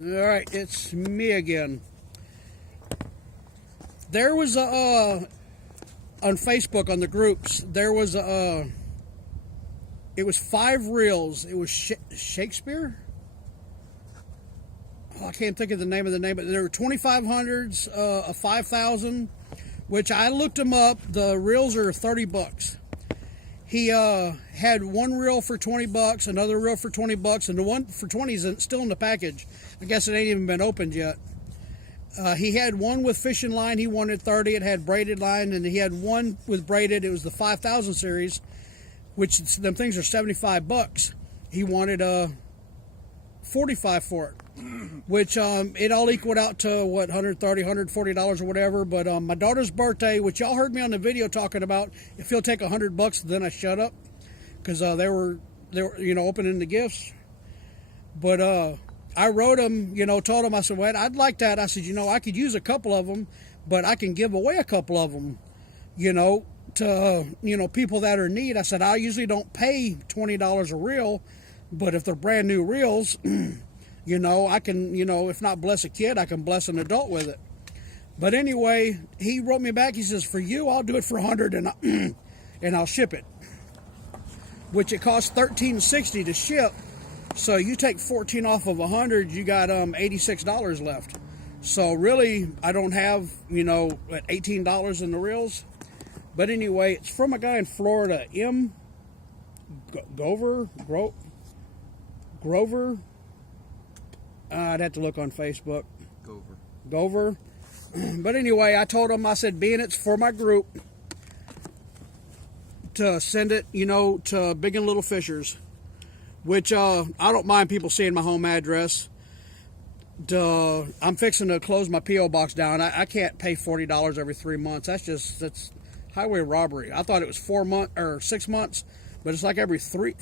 Alright, it's me again. There was on Facebook, on the groups, there was it was 5 reels. It was Shakespeare? Oh, I can't think of the name, but there were 2500s, a 5000, which I looked them up. The reels are $30. He had one reel for $20, another reel for $20, and the one for 20 is still in the package. I guess it ain't even been opened yet. He had one with fishing line. He wanted 30. It had braided line, and he had one with braided. It was the 5000 series, which them things are $75. He wanted 45 for it, which it all equaled out to what, $130, $140 or whatever. But my daughter's birthday, which y'all heard me on the video talking about, if he'll take $100, then I shut up because they were opening the gifts. But I wrote him, told him, I said, well, I'd like that. I said, I could use a couple of them, but I can give away a couple of them, to people that are in need. I said, I usually don't pay $20 a reel. But if they're brand new reels, I can, if not bless a kid, I can bless an adult with it. But anyway, he wrote me back. He says, for you, I'll do it for $100 and I'll ship it. Which it costs $13.60 to ship. So you take 14 off of 100, you got $86 left. So really, I don't have, $18 in the reels. But anyway, it's from a guy in Florida, Grover. I'd have to look on Facebook. Gover. But anyway, I told him, I said, being it's for my group, to send it, to Big and Little Fishers, which I don't mind people seeing my home address. I'm fixing to close my P.O. box down. I can't pay $40 every 3 months. That's highway robbery. I thought it was 4 months or 6 months, but it's like every three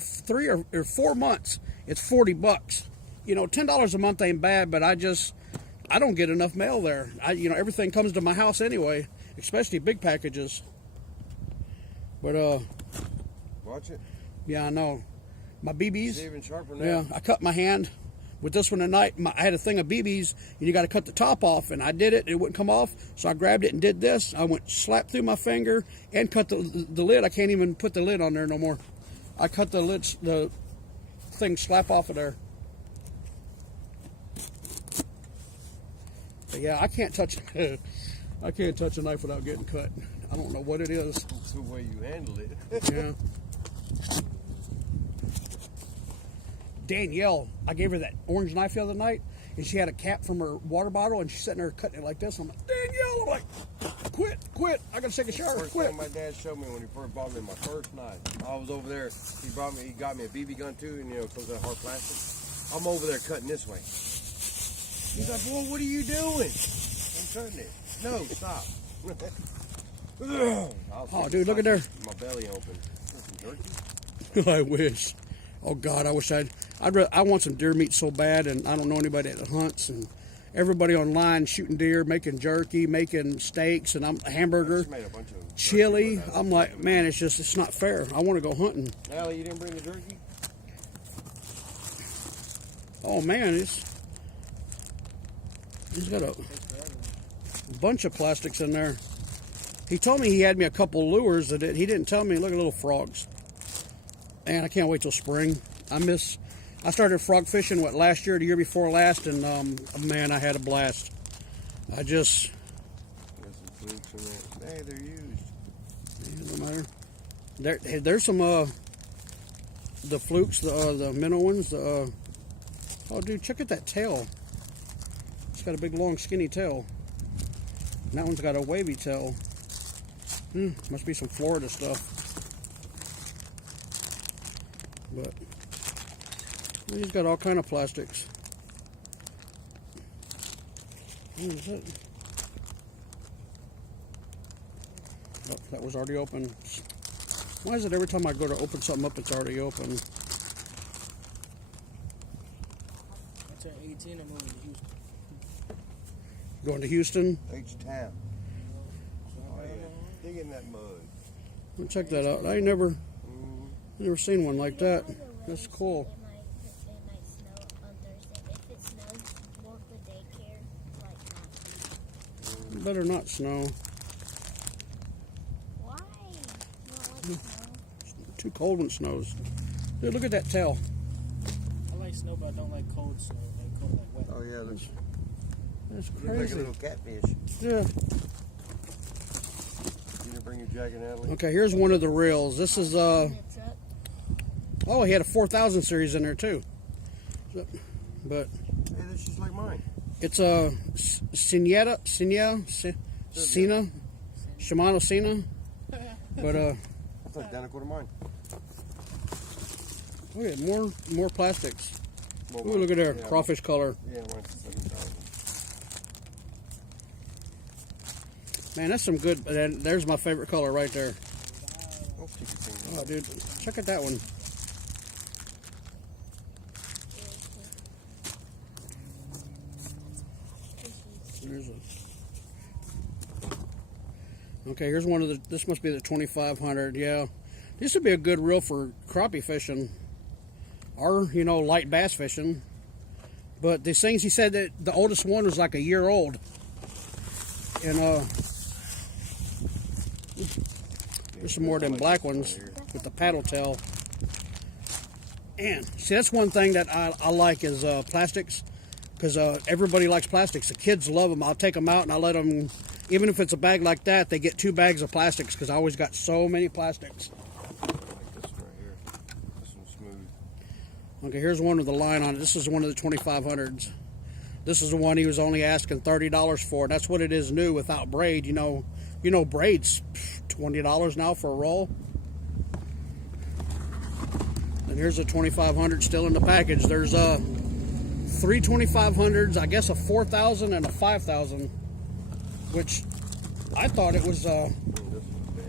or 4 months. It's $40. $10 a month ain't bad, but I don't get enough mail there. Everything comes to my house anyway, especially big packages. But watch it. Yeah, I know. My BBs. It's even sharper now. Yeah, I cut my hand with this one tonight. I had a thing of BBs, and you got to cut the top off, and I did it. It wouldn't come off, so I grabbed it and did this. I went slap through my finger and cut the lid. I can't even put the lid on there no more. I cut the thing slap off of there. But yeah, I can't touch a knife without getting cut. I don't know what it is. It's the way you handle it. Yeah. Danielle, I gave her that orange knife the other night, and she had a cap from her water bottle, and she's sitting there cutting it like this. I'm like, Danielle, I'm like, quit. I gotta take a shower. First thing my dad showed me when he first bought me my first knife. I was over there. He got me a BB gun too, and because of that hard plastic. I'm over there cutting this way. He's like, boy, what are you doing? I'm cutting it. No, stop. Oh, dude, look at there. My belly open. Some jerky? I wish. Oh God, I wish I want some deer meat so bad, and I don't know anybody that hunts, and everybody online shooting deer, making jerky, making steaks, and I'm a hamburger, chili. I'm like, man, it's not fair. I want to go hunting. Allie, you didn't bring the jerky? Oh man, he's got a bunch of plastics in there. He told me he had me a couple lures that he didn't tell me. Look at little frogs. Man, I can't wait till spring. I started frog fishing, last year, the year before last, and man, I had a blast. There's some flukes in there. Hey, they're used. It doesn't matter. There's some the flukes, the minnow ones. Oh, dude, check out that tail. It's got a big, long, skinny tail. And that one's got a wavy tail. Must be some Florida stuff. But he's got all kind of plastics. What is it? Oh, that was already open. Why is it every time I go to open something up, it's already open? I turned 18, I'm moving to Houston. Going to Houston? H-Town. Oh, yeah. Dig in that mud. Well, check that out. I never seen one like that. That's cool. It might snow on Thursday. If it snows more It better not snow. Why? You don't like snow? Too cold when it snows. Dude, look at that tail. I like snow, but I don't like cold snow. Like cold, like wet. Oh yeah, looks That's like a crazy. little catfish. Yeah. You didn't bring your jacket, Natalie? Okay, here's one of the reels. This is In the truck. oh, he had a 4000 series in there too. So, but Hey, that's just like mine. it's a Sina Shimano Sina. But That's identical to mine. oh yeah, more plastics. Well, Ooh, look at there, yeah, crawfish color. Yeah, mine's 7,000. Man, that's some good. There's my favorite color right there. Oh, keep your finger. Oh, dude, check out that one. There's a. Okay, here's one of the. This must be the 2500. Yeah, this would be a good reel for crappie fishing, or light bass fishing. But these things, he said that the oldest one was like a year old, and there's some more of them black ones with the paddle tail. And see, that's one thing that I like is plastics, because everybody likes plastics. The kids love them. I'll take them out and I let them, even if it's a bag like that, they get 2 bags of plastics because I always got so many plastics. I like this one right here. This one's smooth. Okay, here's one with the line on it. This is one of the 2500s. This is the one he was only asking $30 for. That's what it is new without braid. You know braid's $20 now for a roll. And here's a 2500 still in the package. There's 3 2500s, I guess a 4000 and a 5000, which I thought it was. This one's big.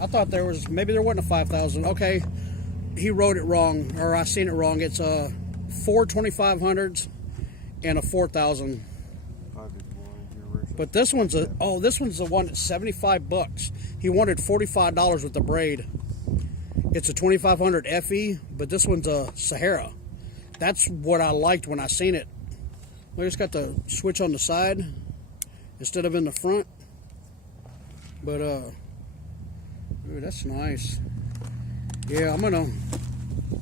I thought maybe there wasn't a 5000. Okay, he wrote it wrong, or I seen it wrong. It's 4 2500s and a 4000. But this one's the one that's $75. He wanted $45 with the braid. It's a 2500 FE, but this one's a Sahara. That's what I liked when I seen it. Look, it's got the switch on the side instead of in the front. But ooh, that's nice. Yeah,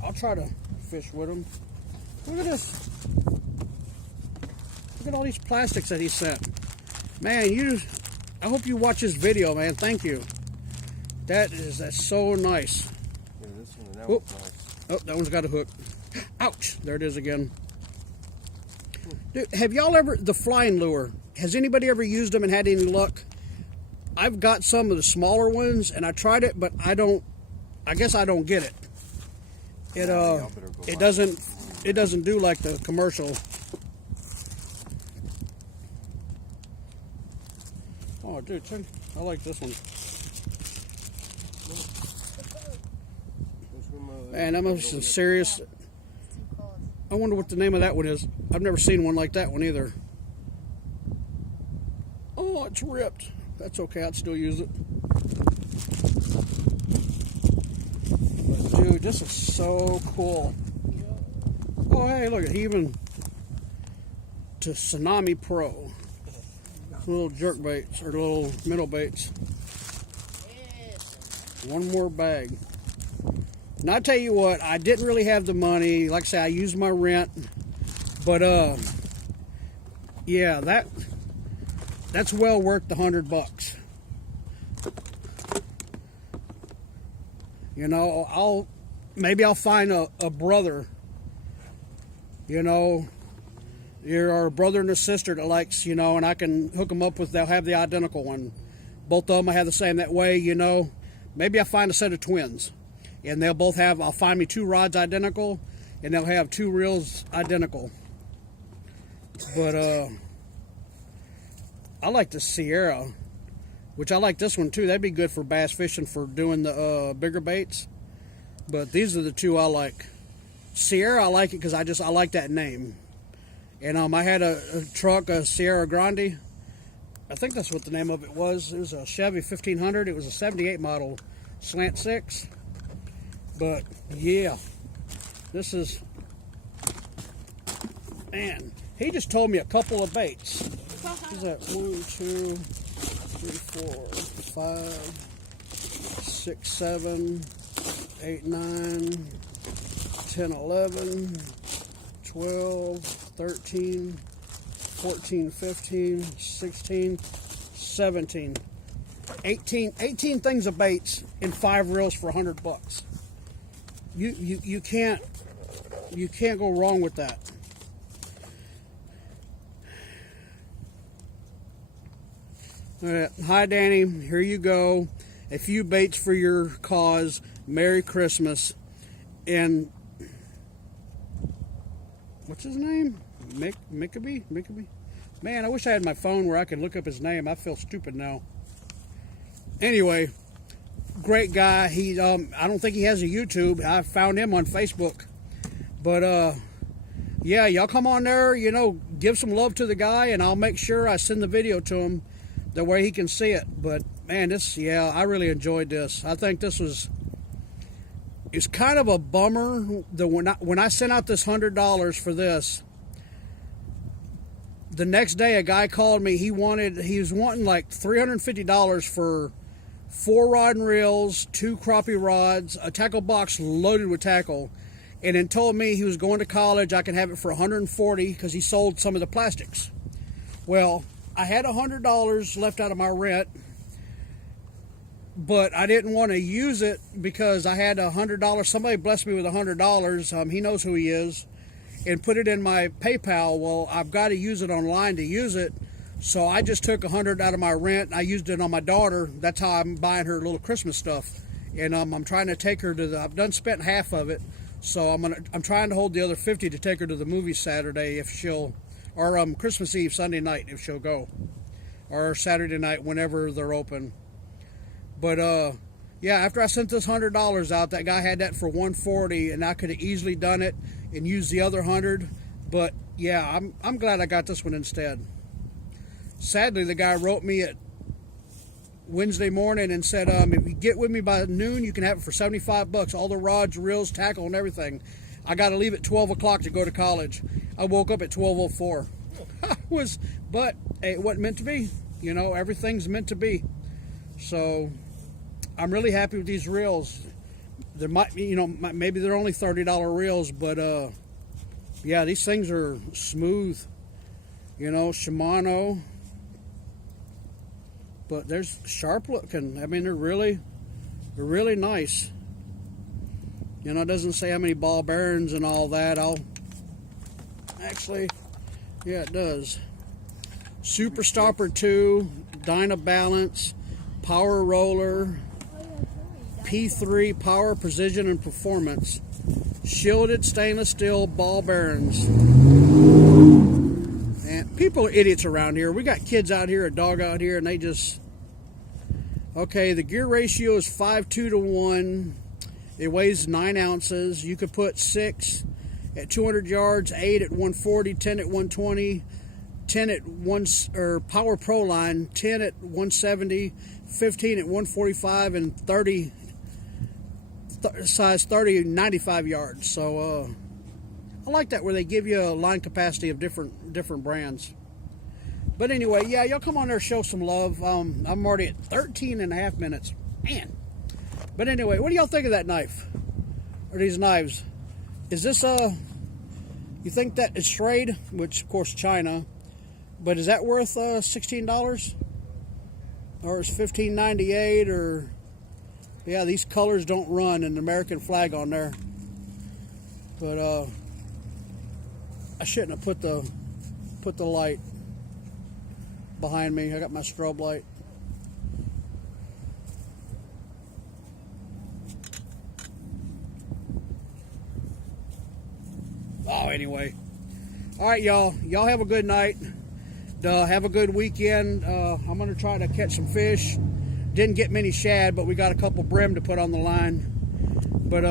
I'll try to fish with them. Look at this. Look at all these plastics that he sent. Man, I hope you watch this video, man. Thank you. That's so nice. Yeah, this one and that Oh. one's nice. Oh, that one's got a hook. Ouch! There it is again. Dude, have y'all ever, the flying lure, has anybody ever used them and had any luck? I've got some of the smaller ones and I tried it, but I guess I don't get it. It doesn't do like the commercial. Oh, dude, I like this one. Man, that must be serious. It's too cold. I wonder what the name of that one is. I've never seen one like that one either. Oh, it's ripped. That's okay, I'd still use it. But dude, this is so cool. Oh, hey, look, he even to Tsunami Pro. Little jerk baits or little minnow baits. One more bag. And I tell you what, I didn't really have the money. Like I say, I used my rent. But yeah, that's well worth the $100. Maybe I'll find a brother. You're a brother and a sister that likes, and I can hook them up with, they'll have the identical one. Both of them I have the same. That way, maybe I'll find a set of twins. And they'll both I'll find me 2 rods identical, and they'll have 2 reels identical. But I like the Sierra, which I like this one too. That'd be good for bass fishing for doing the bigger baits. But these are the 2 I like. Sierra, I like it because I like that name. And I had a truck, a Sierra Grande. I think that's what the name of it was. It was a Chevy 1500. It was a 78 model, slant 6. But yeah, this is, man, he just told me a couple of baits. Is that 1, 2, 3, 4, 5, 6, 7, 8, 9, 10, 11, 12, 13, 14, 15, 16, 17, 18 things of baits in 5 reels for $100. You can't go wrong with that. All right. Hi, Danny. Here you go. A few baits for your cause. Merry Christmas. And what's his name? Mickey? Man, I wish I had my phone where I could look up his name. I feel stupid now. Anyway, great guy. He I don't think he has a YouTube. I found him on Facebook. But yeah, y'all come on there, give some love to the guy, and I'll make sure I send the video to him the way he can see it. But man, I really enjoyed this. I think it's kind of a bummer that when I sent out this $100 for this, the next day a guy called me. He was wanting like $350 for 4 rod and reels, 2 crappie rods, a tackle box loaded with tackle, and then told me he was going to college. I could have it for $140 because he sold some of the plastics. Well, I had $100 left out of my rent, but I didn't want to use it because I had $100. Somebody blessed me with $100. He knows who he is, and put it in my PayPal. Well, I've got to use it online to use it, so I just took $100 out of my rent. And I used it on my daughter. That's how I'm buying her little Christmas stuff, and I'm trying to take her to I've done spent half of it, so I'm trying to hold the other 50 to take her to the movie Saturday if she'll, or Christmas Eve, Sunday night if she'll go, or Saturday night whenever they're open. But yeah, after I sent this $100 out, that guy had that for $140, and I could have easily done it and used the other 100. But yeah, I'm glad I got this one instead. Sadly, the guy wrote me at Wednesday morning and said, if you get with me by noon, you can have it for $75. All the rods, reels, tackle, and everything. I got to leave at 12 o'clock to go to college. I woke up at 12:04. But hey, it wasn't meant to be. Everything's meant to be. So I'm really happy with these reels. There might be, maybe they're only $30 reels, but yeah, these things are smooth. Shimano. But they're sharp looking. I mean, they're really nice. It doesn't say how many ball bearings and all that. Yeah, it does. Super Stopper 2, Dyna Balance, Power Roller, P3 Power, Precision, and Performance, shielded stainless steel ball bearings. And people are idiots around here. We got kids out here, a dog out here, and they just... Okay, the gear ratio is 5:2 to 1. It weighs 9 ounces. You could put 6 at 200 yards, 8 at 140, 10 at 120, 10 at Power Pro line, 10 at 170, 15 at 145, and 30 size 30 95 yards. So I like that, where they give you a line capacity of different brands. But anyway, yeah, y'all come on there, show some love. I'm already at 13 and a half minutes, man. But anyway, what do y'all think of that knife, or these knives? Is this you think that it's strayed, which of course China, but is that worth $16, or is $15.98? Or yeah, these colors don't run, and the American flag on there. But I shouldn't have put the light behind me. I got my strobe light. Oh, anyway. All right, y'all. Y'all have a good night. Have a good weekend. I'm going to try to catch some fish. Didn't get many shad, but we got a couple brim to put on the line. But,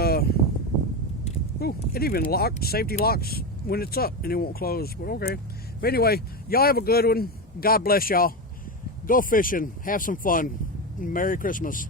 it even safety locks when it's up, and it won't close. But okay. But anyway, y'all have a good one. God bless y'all. Go fishing. Have some fun. Merry Christmas.